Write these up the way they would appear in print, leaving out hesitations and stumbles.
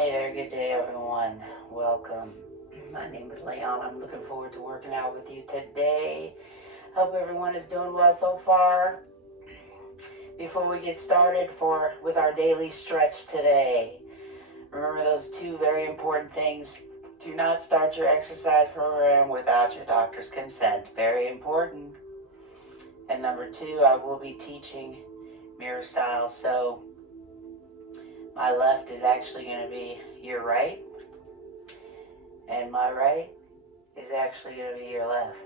Hey there, good day everyone. Welcome. My name is Leon. I'm looking forward to working out with you today. Hope everyone is doing well so far. Before we get started with our daily stretch today, remember those two very important things. Do not start your exercise program without your doctor's consent. Very important. And number two, I will be teaching mirror style. So my left is actually going to be your right, and my right is actually going to be your left.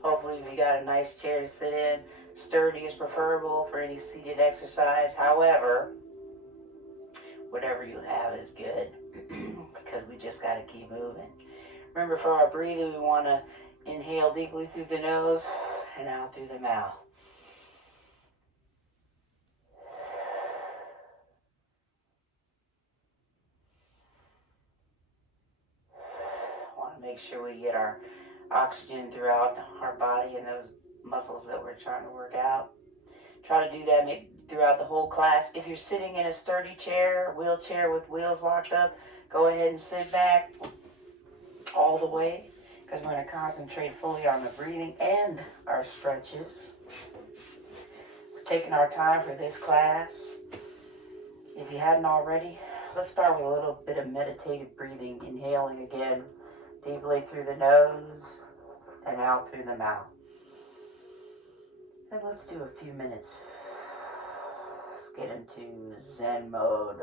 Hopefully we got a nice chair to sit in. Sturdy is preferable for any seated exercise. However, whatever you have is good because we just got to keep moving. Remember, for our breathing, we want to inhale deeply through the nose and out through the mouth. Want to make sure we get our oxygen throughout our body and those muscles that we're trying to work out. Try to do that throughout the whole class. If you're sitting in a sturdy chair, wheelchair with wheels locked up, go ahead and sit back all the way because we're going to concentrate fully on the breathing and our stretches. We're taking our time for this class. If you hadn't already, let's start with a little bit of meditative breathing, inhaling again deeply through the nose and out through the mouth. And let's do a few minutes. Let's get into Zen mode.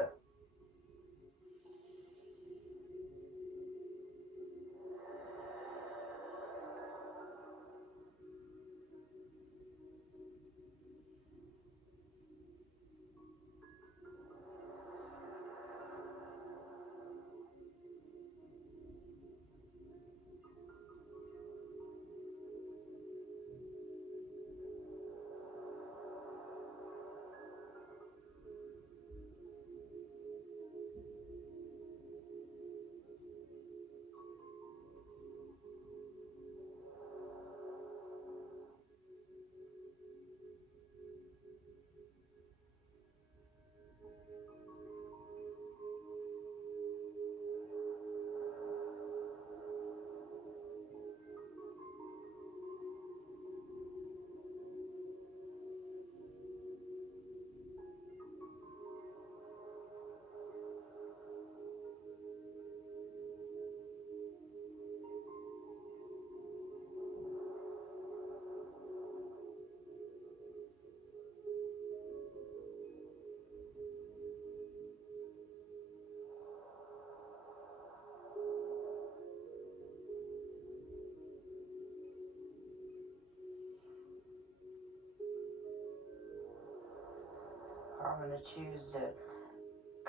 I'm going to choose to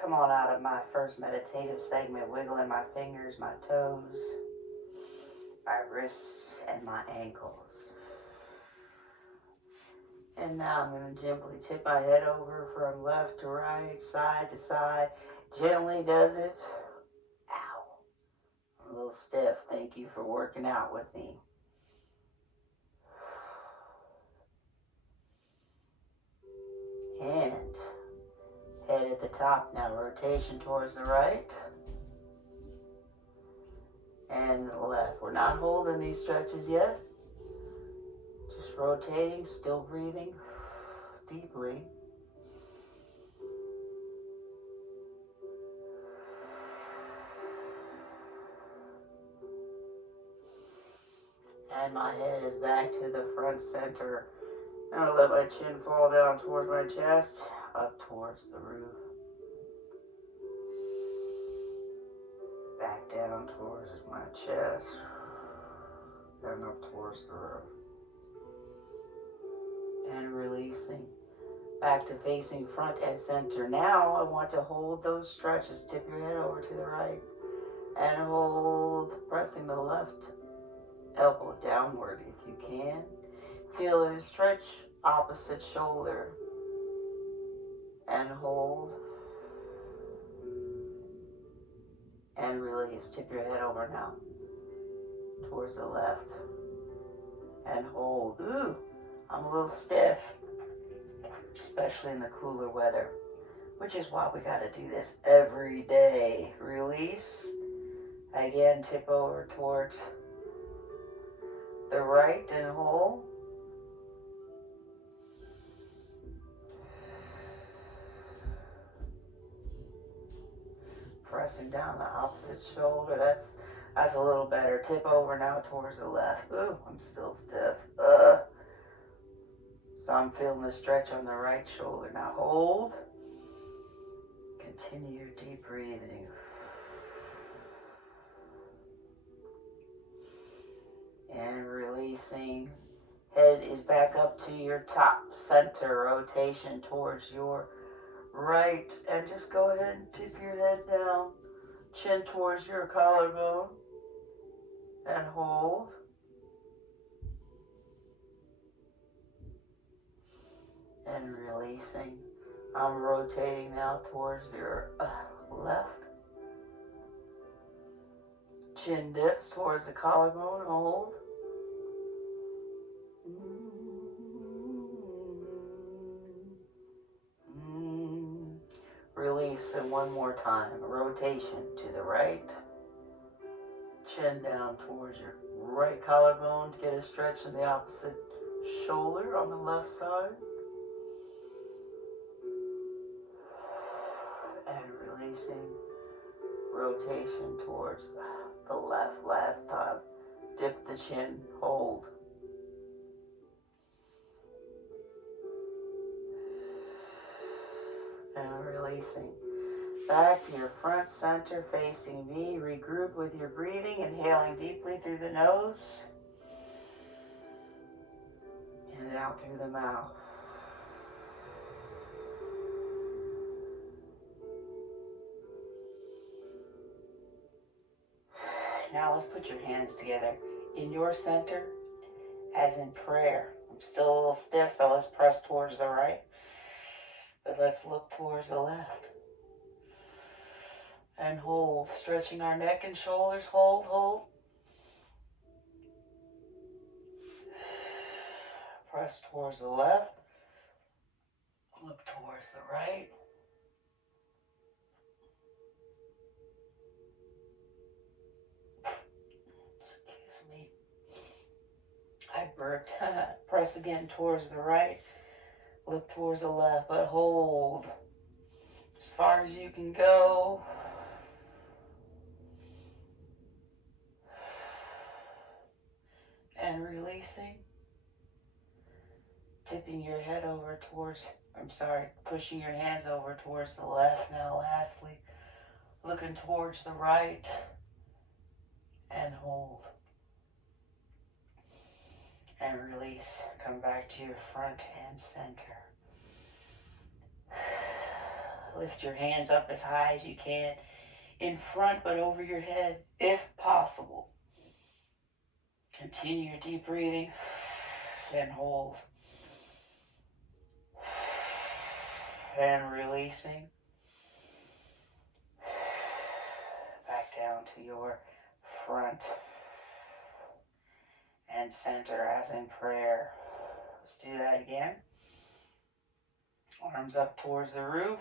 come on out of my first meditative segment, wiggling my fingers, my toes, my wrists, and my ankles. And now I'm going to gently tip my head over from left to right, side to side. Gently does it. Ow. I'm a little stiff. Thank you for working out with me. And head at the top. Now rotation towards the right and the left. We're not holding these stretches yet. Just rotating, still breathing deeply. And my head is back to the front center. I'm going to let my chin fall down towards my chest, up towards the roof. Back down towards my chest, and up towards the roof. And releasing. Back to facing front and center. Now I want to hold those stretches. Tip your head over to the right. And hold, pressing the left elbow downward if you can. Feel it stretch opposite shoulder. And hold. And release. Tip your head over now. Towards the left. And hold. Ooh, I'm a little stiff. Especially in the cooler weather. which is why we got to do this every day. Release. Again, tip over towards the right and hold. Pressing down the opposite shoulder. That's a little better. Tip over now towards the left. Ooh, I'm still stiff. So I'm feeling the stretch on the right shoulder. Now hold. Continue your deep breathing. And releasing. Head is back up to your top center. Rotation towards your right. And just go ahead and tip your head down. Chin towards your collarbone. And hold. And releasing. I'm rotating now towards your left. Chin dips towards the collarbone. Hold. Release, and one more time. Rotation to the right. Chin down towards your right collarbone to get a stretch in the opposite shoulder on the left side. And releasing. Rotation towards the left. Last time. Dip the chin. Hold. And releasing. Back to your front center facing me. Regroup with your breathing. Inhaling deeply through the nose. And out through the mouth. Now let's put your hands together in your center as in prayer. I'm still a little stiff, so let's press towards the right. But let's look towards the left. And hold, stretching our neck and shoulders. Hold, hold. Press towards the left. Look towards the right. Excuse me. I burped. Press again towards the right. Look towards the left, but hold. As far as you can go. And releasing. Tipping your head over towards, pushing your hands over towards the left. Now lastly, looking towards the right. And hold. And release. Come back to your front and center. Lift your hands up as high as you can. In front but over your head, if possible. Continue your deep breathing. And hold. And releasing. Back down to your front and center as in prayer. Let's do that again. Arms up towards the roof.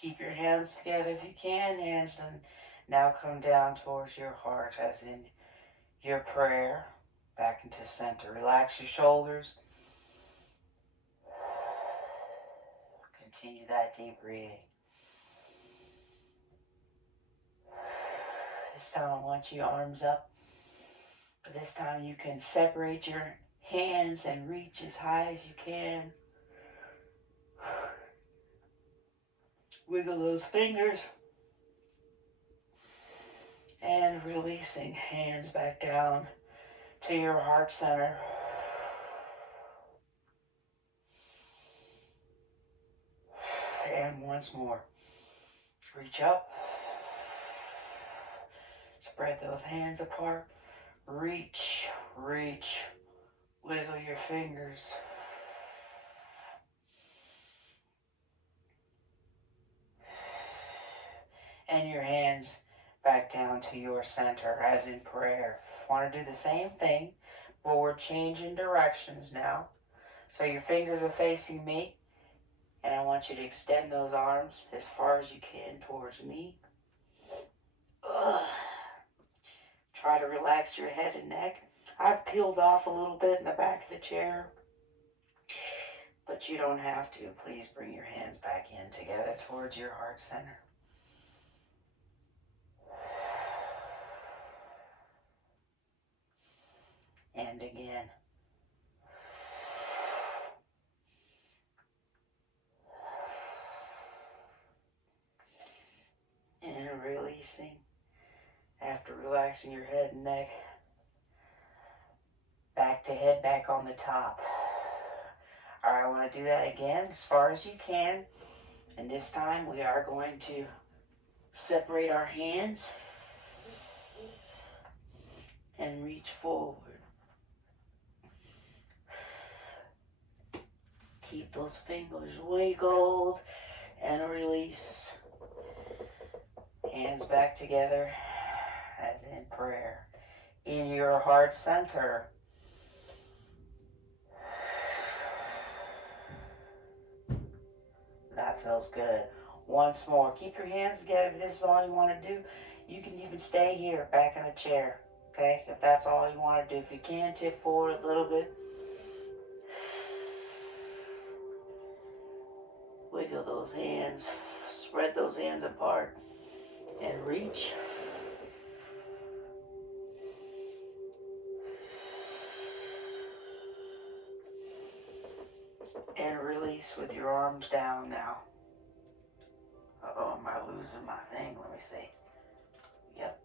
Keep your hands together if you can. Hands and now come down towards your heart as in your prayer. Back into center. Relax your shoulders. Continue that deep breathing. This time I want you arms up. But this time you can separate your hands and reach as high as you can. Wiggle those fingers. And releasing, hands back down to your heart center. And once more. Reach up. Spread those hands apart. Reach, reach. Wiggle your fingers. And your hands back down to your center as in prayer. Want to do the same thing, but we're changing directions now. So your fingers are facing me, and I want you to extend those arms as far as you can towards me. Ugh. Try to relax your head and neck. I've peeled off a little bit in the back of the chair, but you don't have to. Please bring your hands back in together towards your heart center. And again. And releasing. After relaxing your head and neck, back to head back on the top. All right, I want to do that again as far as you can. And this time we are going to separate our hands and reach forward. Keep those fingers wiggled and release. Hands back together as in prayer. In your heart center. That feels good. Once more. Keep your hands together if this is all you want to do. You can even stay here, back in the chair. Okay? If that's all you want to do. If you can, tip forward a little bit. Wiggle those hands. Spread those hands apart. And reach. And release with your arms down now. Uh-oh, am I losing my thing? Let me see. Yep.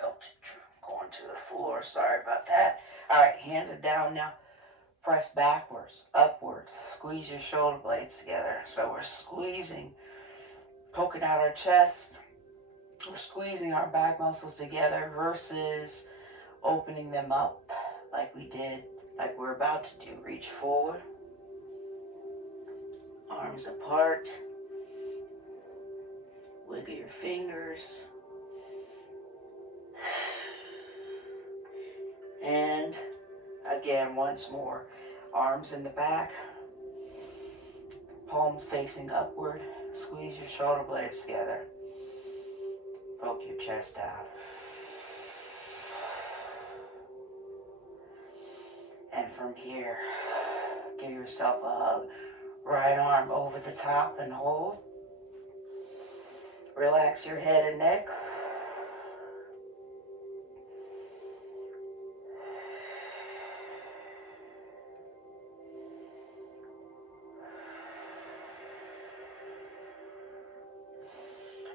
Felt it going to the floor. Sorry about that. All right, hands are down now. Press backwards, upwards. Squeeze your shoulder blades together. So we're squeezing, poking out our chest. We're squeezing our back muscles together versus opening them up like we did, like we're about to do. Reach forward. Arms apart. Wiggle your fingers. And again, once more. Arms in the back. Palms facing upward. Squeeze your shoulder blades together. Poke your chest out. And from here, give yourself a hug. Right arm over the top and hold. Relax your head and neck.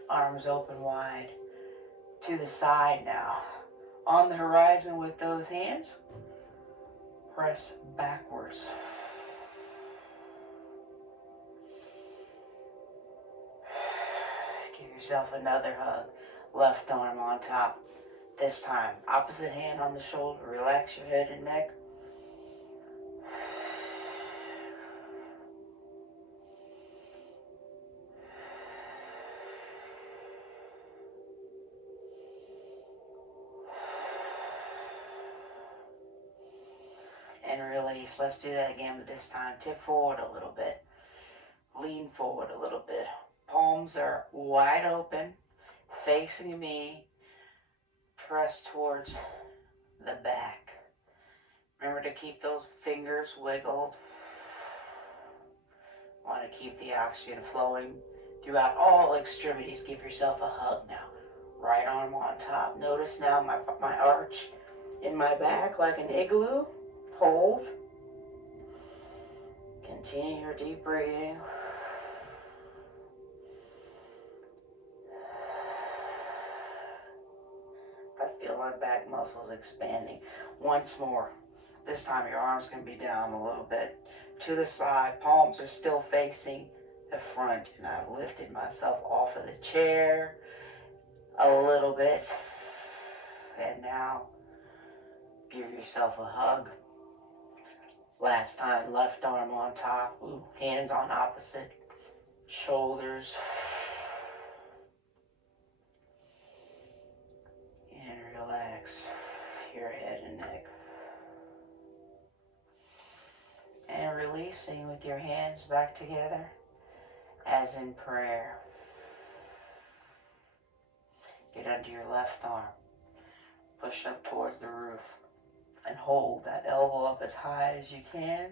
Arms open wide to the side now. On the horizon with those hands, press backwards. Give yourself another hug. Left arm on top. This time, opposite hand on the shoulder. Relax your head and neck. And release. Let's do that again, but this time tip forward a little bit. Lean forward a little bit. Palms are wide open, facing me. Press towards the back. Remember to keep those fingers wiggled. Want to keep the oxygen flowing throughout all extremities. Give yourself a hug now. Right arm on top. Notice now my arch in my back like an igloo. Hold. Continue your deep breathing. I feel my back muscles expanding. Once more. This time your arms can be down a little bit to the side. Palms are still facing the front. And I've lifted myself off of the chair a little bit. And now give yourself a hug. Last time, left arm on top. Ooh, hands on opposite shoulders. And relax. relax your head and neck. And releasing with your hands back together as in prayer. Get under your left arm. Push up towards the roof. And hold that elbow up as high as you can.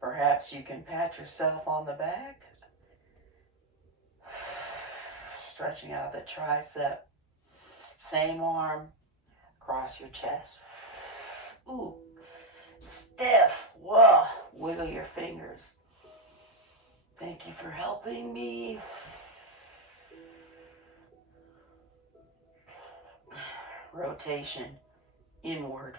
Perhaps you can pat yourself on the back. Stretching out the tricep. Same arm across your chest. Ooh, stiff. Whoa. Wiggle your fingers. Thank you for helping me. Rotation inward.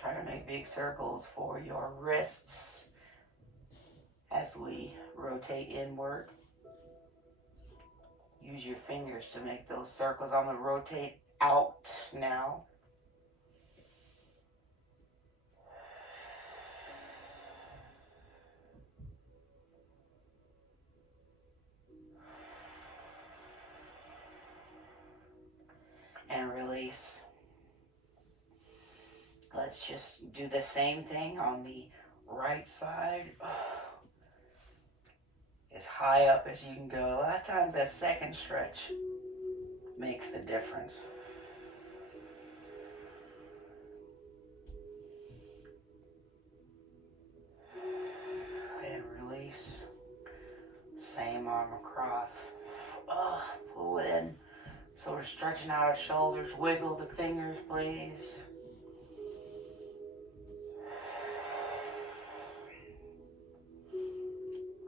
Try to make big circles for your wrists as we rotate inward. Use your fingers to make those circles. I'm going to rotate out now. And release. Let's just do the same thing on the right side. As high up as you can go. A lot of times that second stretch makes the difference. And release. Same arm across. Pull in. So we're stretching out our shoulders. Wiggle the fingers, please.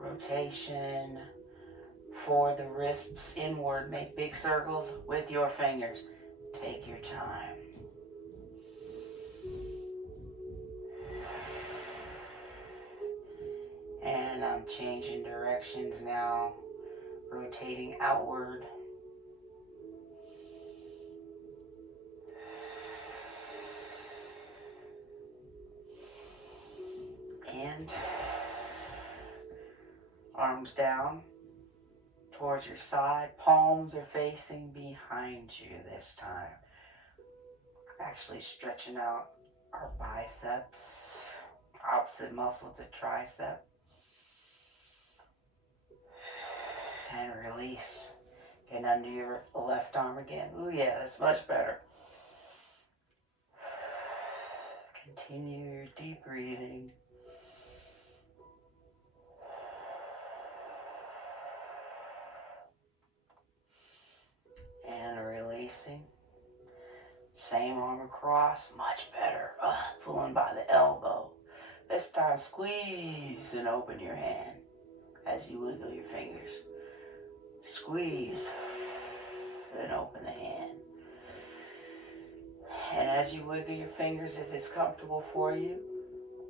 Rotation for the wrists inward. Make big circles with your fingers. Take your time. And I'm changing directions now. Rotating outward. And arms down towards your side. Palms are facing behind you this time. Actually stretching out our biceps. Opposite muscle to tricep. And release. Get under your left arm again. Ooh yeah, that's much better. Continue your deep breathing. And releasing. Same arm across, much better. Pulling by the elbow. This time squeeze and open your hand as you wiggle your fingers. Squeeze and open the hand. And as you wiggle your fingers, if it's comfortable for you,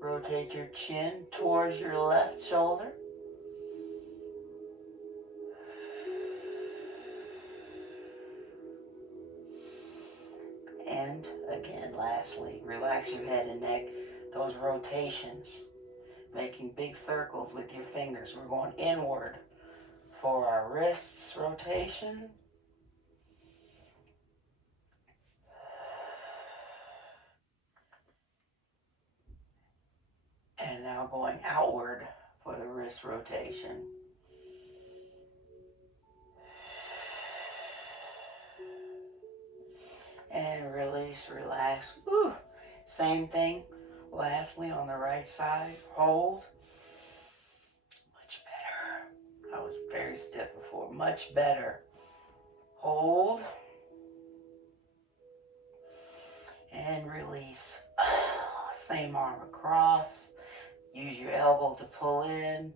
rotate your chin towards your left shoulder. And again, lastly, relax your head and neck. Those rotations, making big circles with your fingers. We're going inward for our wrists rotation. And now going outward for the wrist rotation. And release, relax. Woo. Same thing. Lastly, on the right side, hold. Much better. I was very stiff before. Much better. Hold. And release. Same arm across. Use your elbow to pull in.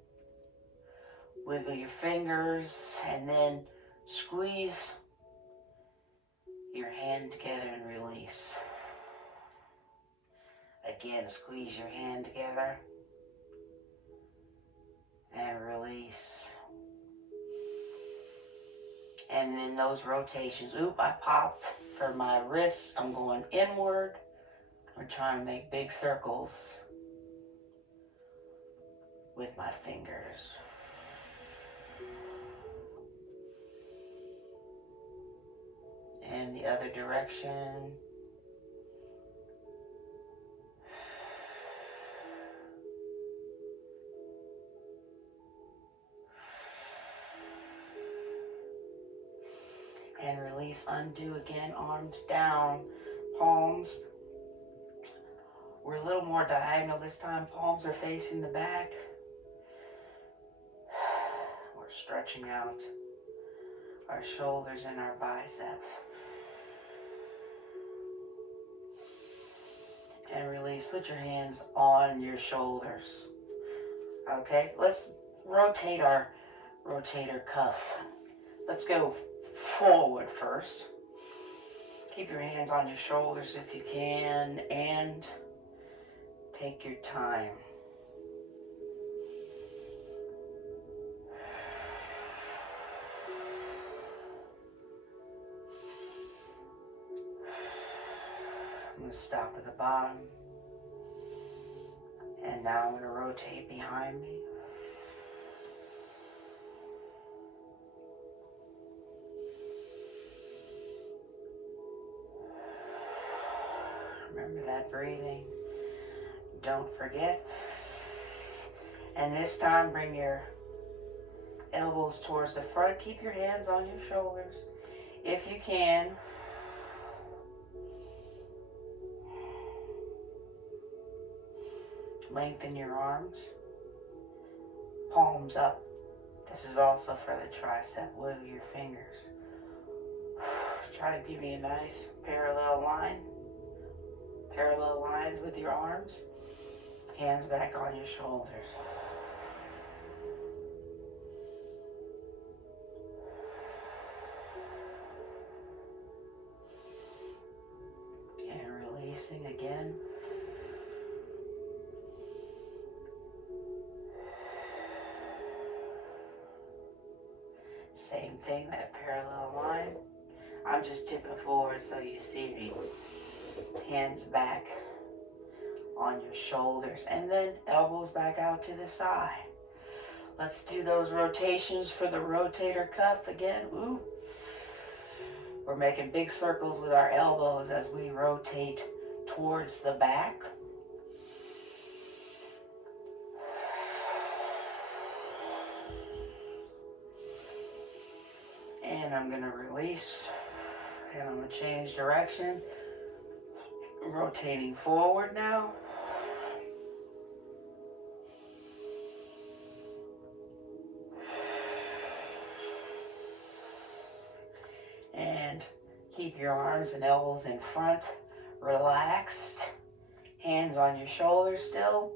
Wiggle your fingers and then squeeze your hand together and release. Again, squeeze your hand together and release. And then those rotations. Oop, I popped for my wrists. I'm going inward. I'm trying to make big circles with my fingers. in the other direction. And release, undo again, arms down, palms. We're a little more diagonal this time. Palms are facing the back. We're stretching out our shoulders and our biceps. And release. Put your hands on your shoulders. Okay, let's rotate our rotator cuff. Let's go forward first. Keep your hands on your shoulders if you can, and take your time. I'm going to stop at the bottom. And now I'm going to rotate behind me. Remember that breathing. Don't forget. And this time, bring your elbows towards the front. Keep your hands on your shoulders if you can. Lengthen your arms. Palms up. This is also for the tricep. Wiggle your fingers. Try to give me a nice parallel line. Parallel lines with your arms. Hands back on your shoulders. And releasing again. Same thing, that parallel line. I'm just tipping forward so you see me. Hands back on your shoulders, and then elbows back out to the side. Let's do those rotations for the rotator cuff again. Ooh. We're making big circles with our elbows as we rotate towards the back. And I'm going to release, and I'm going to change direction. Rotating forward now. And keep your arms and elbows in front, relaxed. Hands on your shoulders still.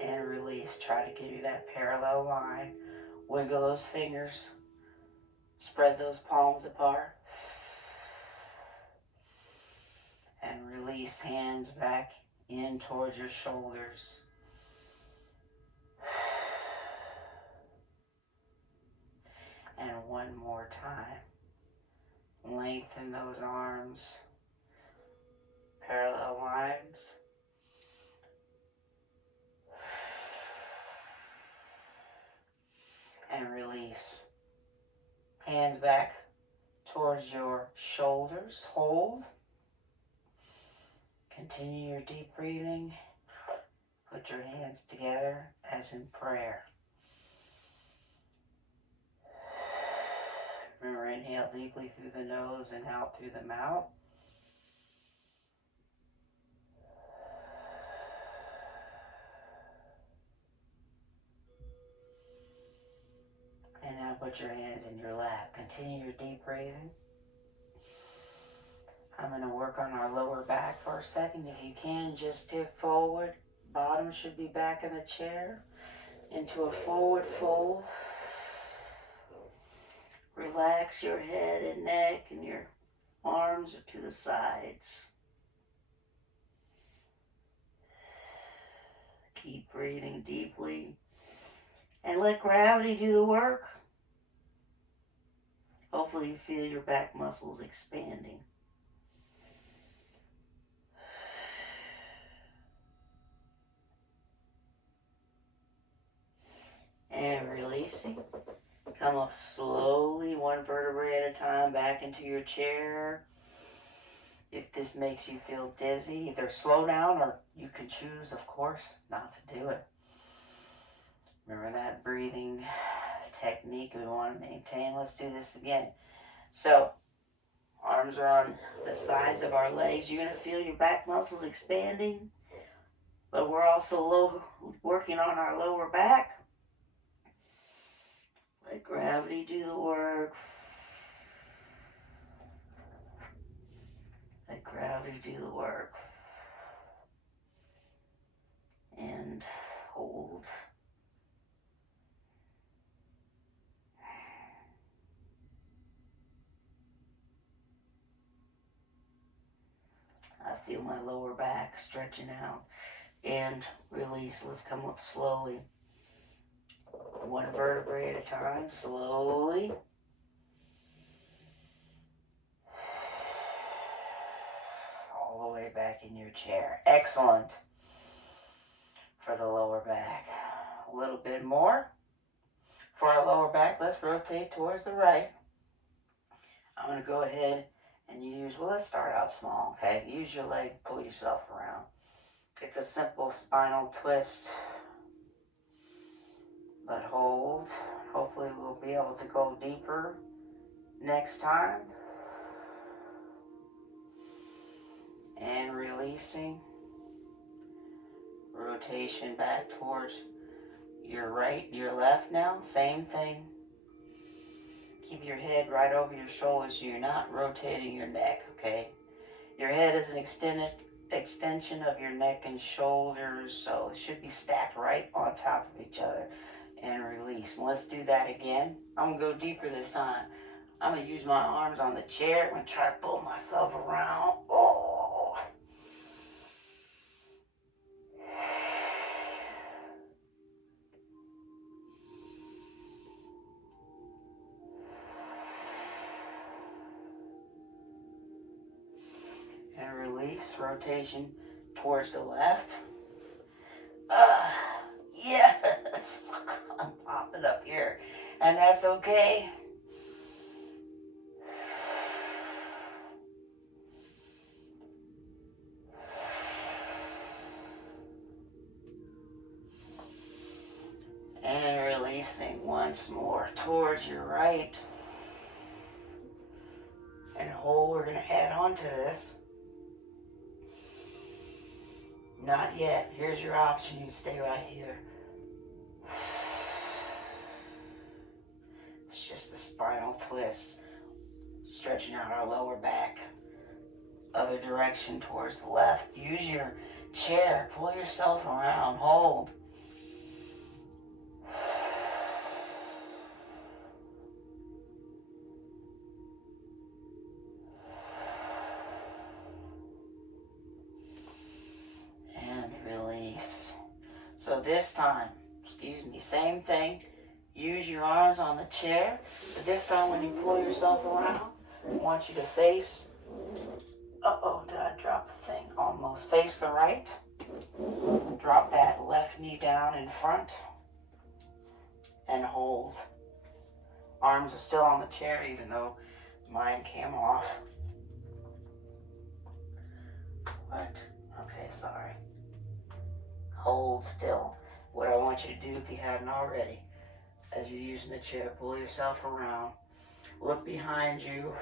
And release. Try to give you that parallel line. Wiggle those fingers. Spread those palms apart. And release, hands back in towards your shoulders. And one more time. Lengthen those arms. Parallel lines. And release. Hands back towards your shoulders. Hold. Continue your deep breathing. Put your hands together as in prayer. Remember, inhale deeply through the nose and out through the mouth. And now put your hands in your lap. Continue your deep breathing. I'm going to work on our lower back for a second. If you can, just tip forward. Bottom should be back in the chair. Into a forward fold. Relax your head and neck, and your arms are to the sides. Keep breathing deeply. And let gravity do the work. Hopefully you feel your back muscles expanding. And releasing. Come up slowly, one vertebrae at a time, back into your chair. If this makes you feel dizzy, either slow down or you can choose, of course, not to do it. Remember that breathing technique we want to maintain. Let's do this again. So, arms are on the sides of our legs. You're going to feel your back muscles expanding, but we're also working on our lower back. Let gravity do the work. Let gravity do the work. And hold. I feel my lower back stretching out. And release. Let's come up slowly. One vertebrae at a time, slowly. All the way back in your chair. Excellent. For the lower back. A little bit more. For our lower back, let's rotate towards the right. I'm going to go ahead and use, well, let's start out small, okay? Use your leg, pull yourself around. It's a simple spinal twist. But hold. Hopefully we'll be able to go deeper next time. And releasing. Rotation back towards your right, your left now. Same thing. Keep your head right over your shoulders so you're not rotating your neck, okay? Your head is an extension of your neck and shoulders, so it should be stacked right on top of each other. And release. And let's do that again. I'm going to go deeper this time. I'm going to use my arms on the chair. I'm going to try to pull myself around. Oh. And release. Rotation towards the left. Yes. I'm popping up here. And that's okay. And releasing once more towards your right. And hold. We're going to add on to this. Not yet. Here's your option. You stay right here. It's just a spinal twist. Stretching out our lower back. Other direction towards the left. Use your chair. Pull yourself around. Hold. And release. So this time, same thing. Use your arms on the chair. But this time when you pull yourself around, I want you to face, did I drop the thing? Almost. Face the right. Drop that left knee down in front. And hold. Arms are still on the chair even though mine came off. What? Okay, sorry. Hold still. What I want you to do if you haven't already, as you're using the chair, pull yourself around. Look behind you.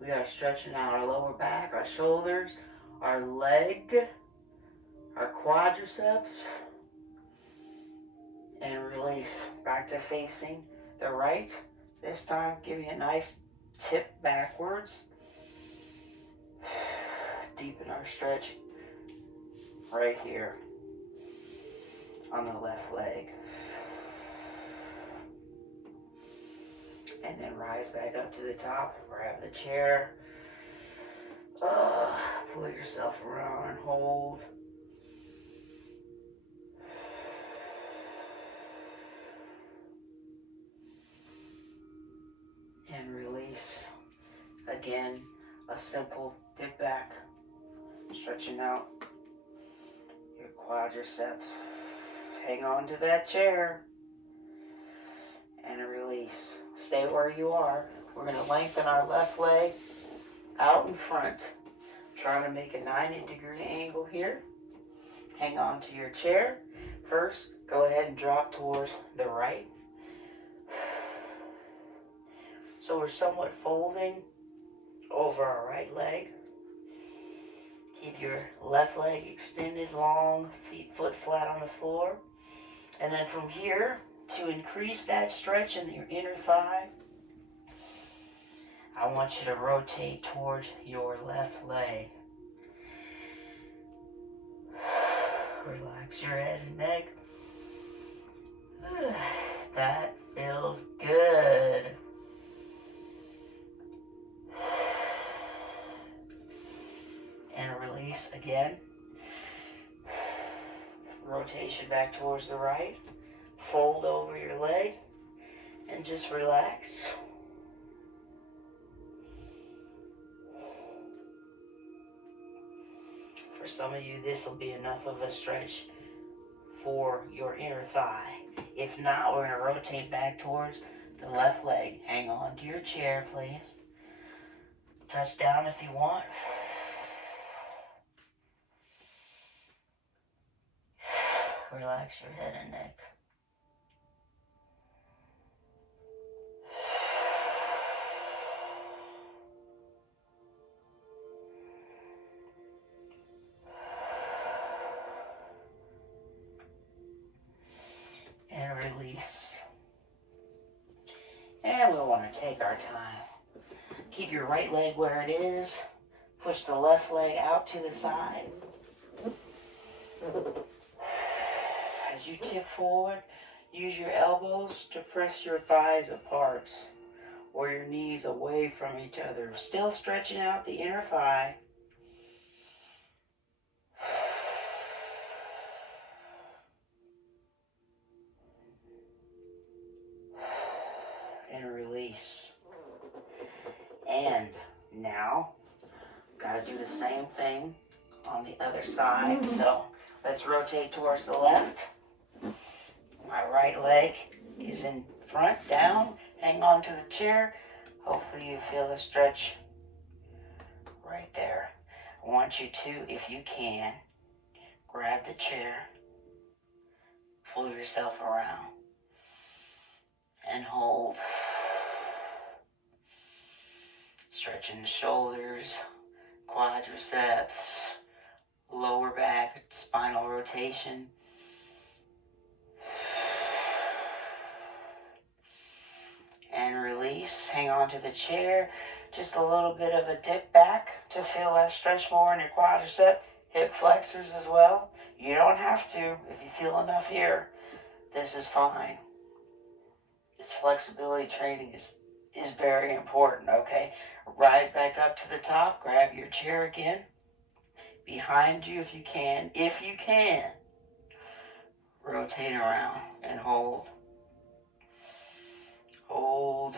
We are stretching out our lower back, our shoulders, our leg, our quadriceps. And release. Back to facing the right. This time, give me a nice tip backwards. Deepen our stretch right here on the left leg. And then rise back up to the top. Grab the chair. Pull yourself around and hold. And release. Again, a simple dip back. Stretching out your quadriceps. Hang on to that chair. And release. where you are. We're going to lengthen our left leg out in front. Trying to make a 90-degree angle here. Hang on to your chair. First, go ahead and drop towards the right. So we're somewhat folding over our right leg. Keep your left leg extended long, foot flat on the floor. And then from here, to increase that stretch in your inner thigh, I want you to rotate towards your left leg. Relax your head and neck. That feels good. And release again. Rotation back towards the right. Fold over your leg and just relax. For some of you, this will be enough of a stretch for your inner thigh. If not, we're going to rotate back towards the left leg. Hang on to your chair, please. Touch down if you want. Relax your head and neck. And release. And we want to take our time. Keep your right leg where it is. Push the left leg out to the side. As you tip forward, use your elbows to press your thighs apart or your knees away from each other. Still stretching out the inner thigh. And release. And now, got to do the same thing on the other side. So let's rotate towards the left. My right leg is in front, down. Hang on to the chair. Hopefully you feel the stretch right there. I want you to, if you can, grab the chair, pull yourself around, and hold. Stretching the shoulders, quadriceps, lower back, spinal rotation. And release. Hang on to the chair. Just a little bit of a dip back to feel that stretch more in your quadricep, hip flexors as well. You don't have to. If you feel enough here, this is fine. This flexibility training is very important, okay? Rise back up to the top. Grab your chair again. Behind you if you can. If you can. Rotate around and hold. Hold.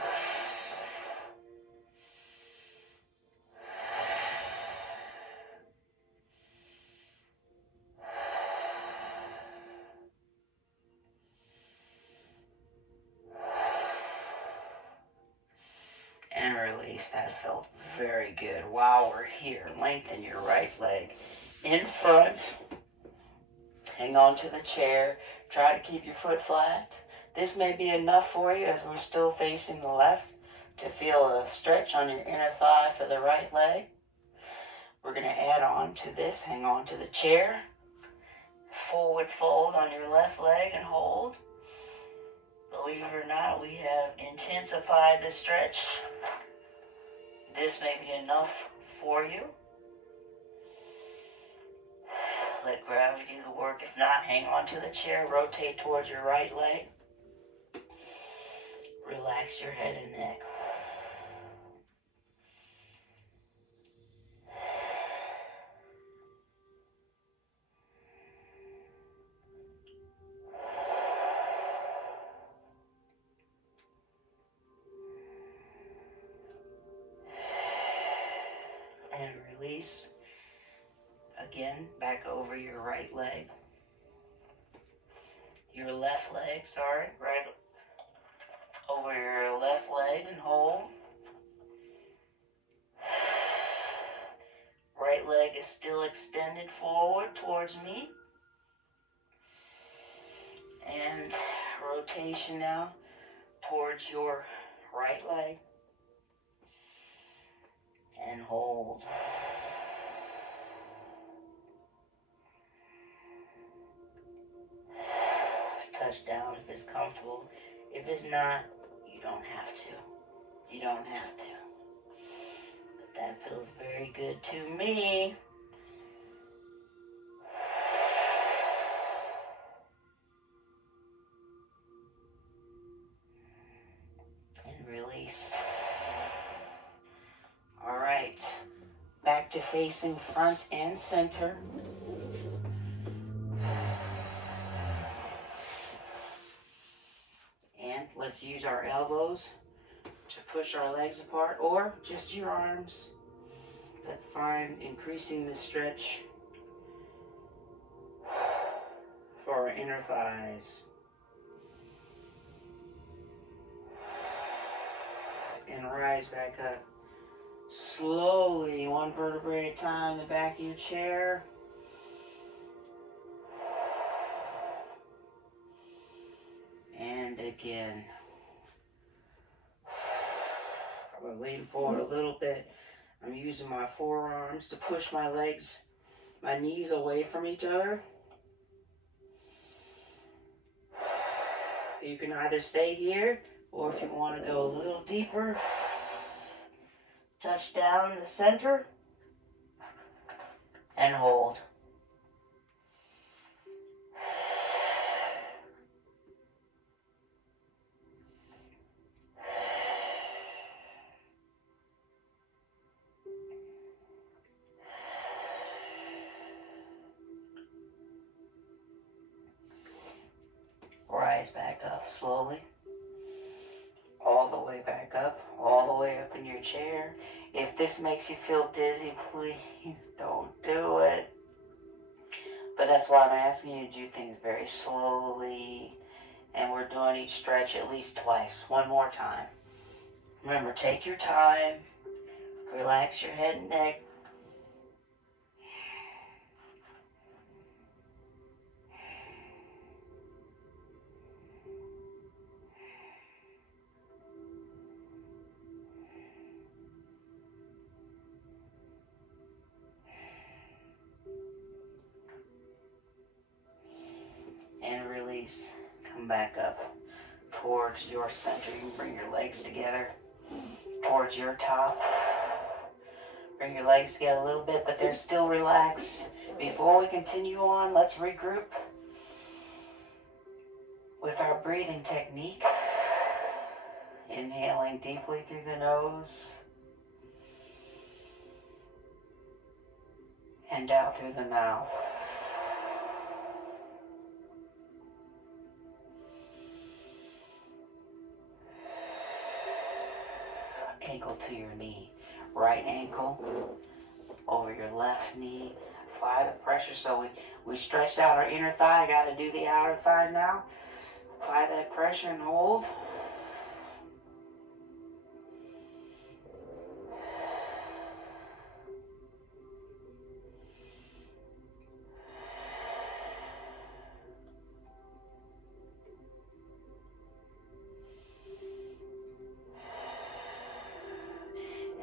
And release. That felt very good. While we're here, lengthen your right leg in front. Hang on to the chair. Try to keep your foot flat. This may be enough for you as we're still facing the left to feel a stretch on your inner thigh for the right leg. We're going to add on to this. Hang on to the chair. Forward fold on your left leg and hold. Believe it or not, we have intensified the stretch. This may be enough for you. Let gravity do the work. If not, hang on to the chair. Rotate towards your right leg. Relax your head and neck. And release. Again, back over your right leg. Your left leg, right over your left leg. in and hold. Right leg is still extended forward towards me. And rotation now towards your right leg. And hold. Touch down if it's comfortable. If it's not, you don't have to. You don't have to. But that feels very good to me. And release. All right. Back to facing front and center. And let's use our elbows to push our legs apart, or just your arms. That's fine. Increasing the stretch for our inner thighs. And rise back up. Slowly, one vertebrae at a time, the back of your chair. And again. I'm going to lean forward a little bit. I'm using my forearms to push my legs, my knees away from each other. You can either stay here, or if you want to go a little deeper, touch down in the center and hold. Rise back up slowly. All the way back up, all the way up in your chair. If this makes you feel dizzy, please don't do it. But that's why I'm asking you to do things very slowly. And we're doing each stretch at least twice. One more time. Remember, take your time. Relax your head and neck. And release. Come back up towards your center. You bring your legs together towards your top. Bring your legs together a little bit, but they're still relaxed. Before we continue on, let's regroup with our breathing technique. Inhaling deeply through the nose and out through the mouth. Ankle to your knee. Right ankle over your left knee. Apply the pressure. So we stretched out our inner thigh. Got to do the outer thigh now. Apply that pressure and hold.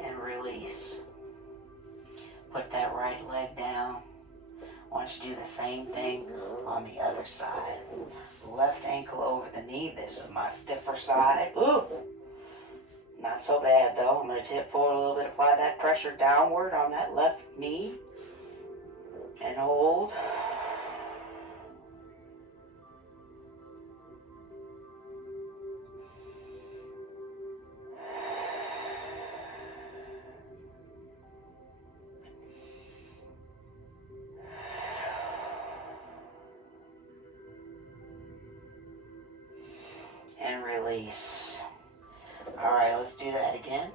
And release. Put that right leg down. I want you to do the same thing on the other side. Left ankle over the knee. This is my stiffer side. Ooh! Not so bad though. I'm going to tip forward a little bit. Apply that pressure downward on that left knee. And hold. And release. All right, let's do that again.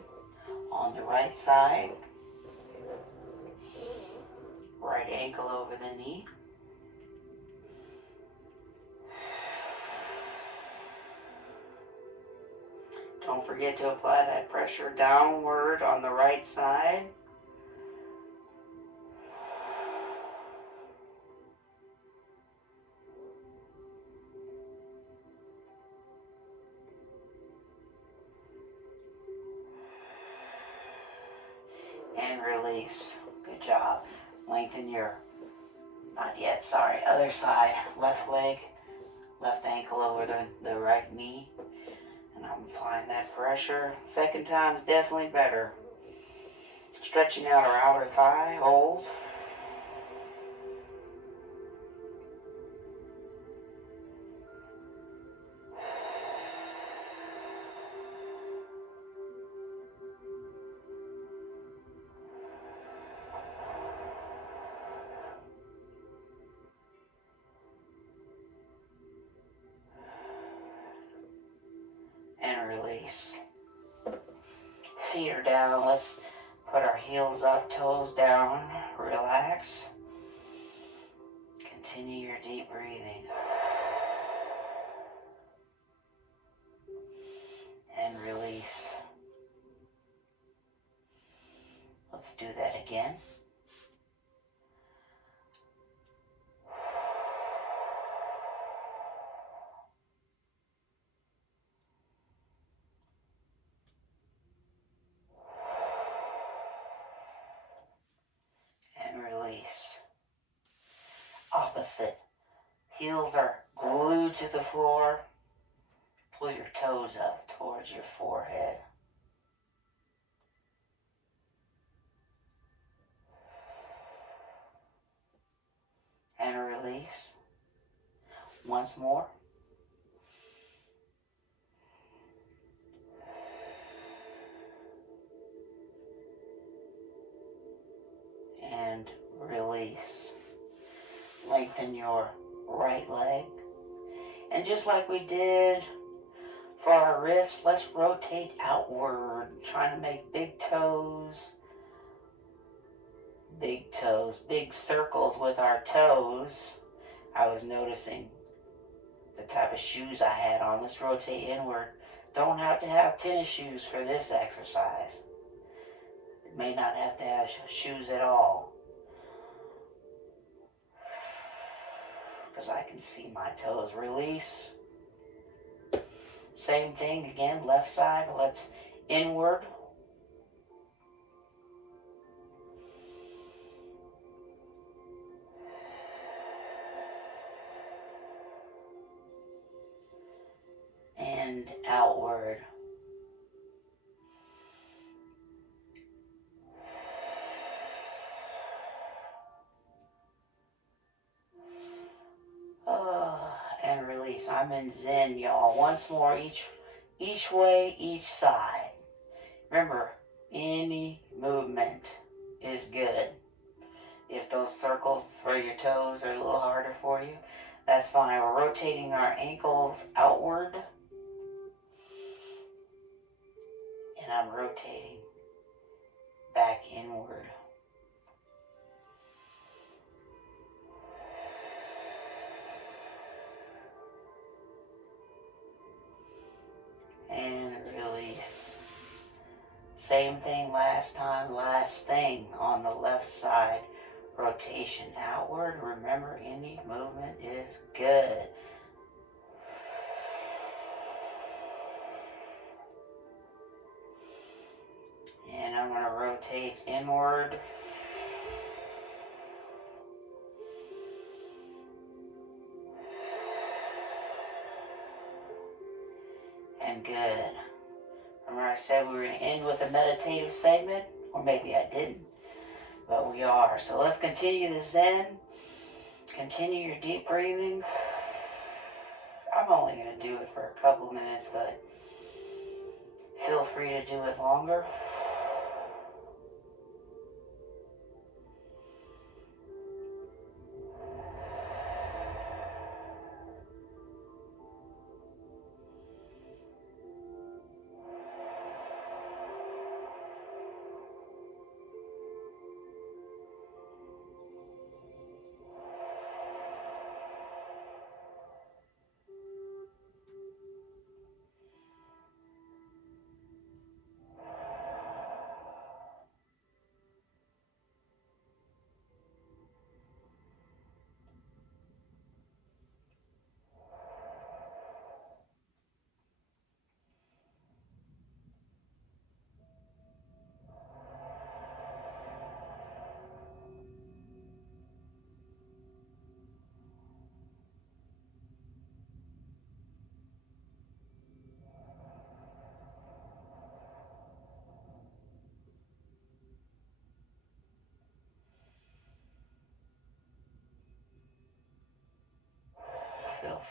On the right side. Right ankle over the knee. Don't forget to apply that pressure downward on the right side. And release. Good job. Lengthen your, not yet, sorry, other side. Left leg, left ankle over the right knee. And I'm applying that pressure. Second time's definitely better. Stretching out our outer thigh. Hold. And release. Feet are down. Let's put our heels up, toes down. Relax. Continue your deep breathing. And release. Let's do that again. And release. Opposite. Heels are glued to the floor. Pull your toes up towards your forehead. And release. Once more. And release. Lengthen your right leg. And just like we did for our wrists, let's rotate outward, trying to make big toes, big circles with our toes. I was noticing the type of shoes I had on. Let's rotate inward. Don't have to have tennis shoes for this exercise. You may not have to have shoes at all, because I can see my toes. Release. Same thing again, left side. Let's inward. And outward. And release. I'm in Zen, y'all. Once more, each way, each side. Remember, any movement is good. If those circles for your toes are a little harder for you, that's fine. We're rotating our ankles outward. And I'm rotating back inward. And release. Same thing last time, last thing on the left side. Rotation outward. Remember, any movement is good. And I'm going to rotate inward. And good. Remember I said we were going to end with a meditative segment? Or maybe I didn't. But we are. So let's continue the Zen. Continue your deep breathing. I'm only going to do it for a couple minutes, but feel free to do it longer.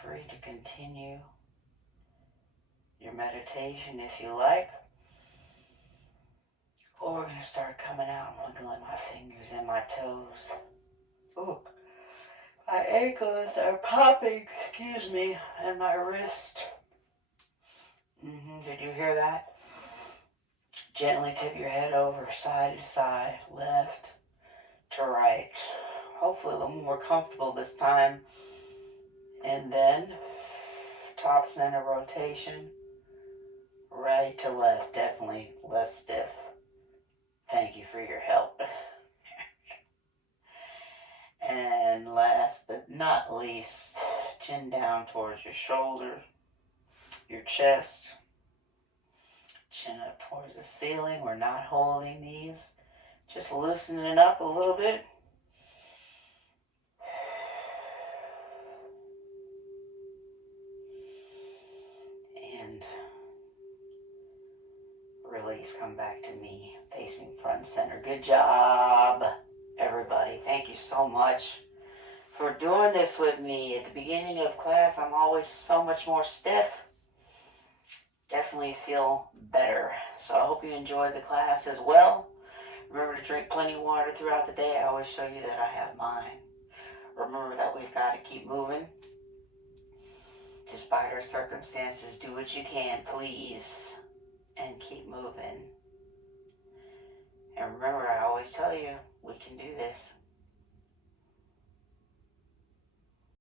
free to continue your meditation if you like. Or we're going to start coming out and wiggling my fingers and my toes. Ooh, my ankles are popping, excuse me, and my wrist. Did you hear that? Gently tip your head over side to side, left to right. Hopefully a little more comfortable this time. And then top center rotation, right to left, definitely less stiff. Thank you for your help. And last but not least, chin down towards your shoulder, your chest, chin up towards the ceiling. We're not holding these, just loosening up a little bit. And release, come back to me, facing front center. Good job, everybody. Thank you so much for doing this with me. At the beginning of class, I'm always so much more stiff. Definitely feel better. So I hope you enjoyed the class as well. Remember to drink plenty of water throughout the day. I always show you that I have mine. Remember that we've got to keep moving. Despite our circumstances, do what you can, please, and keep moving. And remember, I always tell you, we can do this.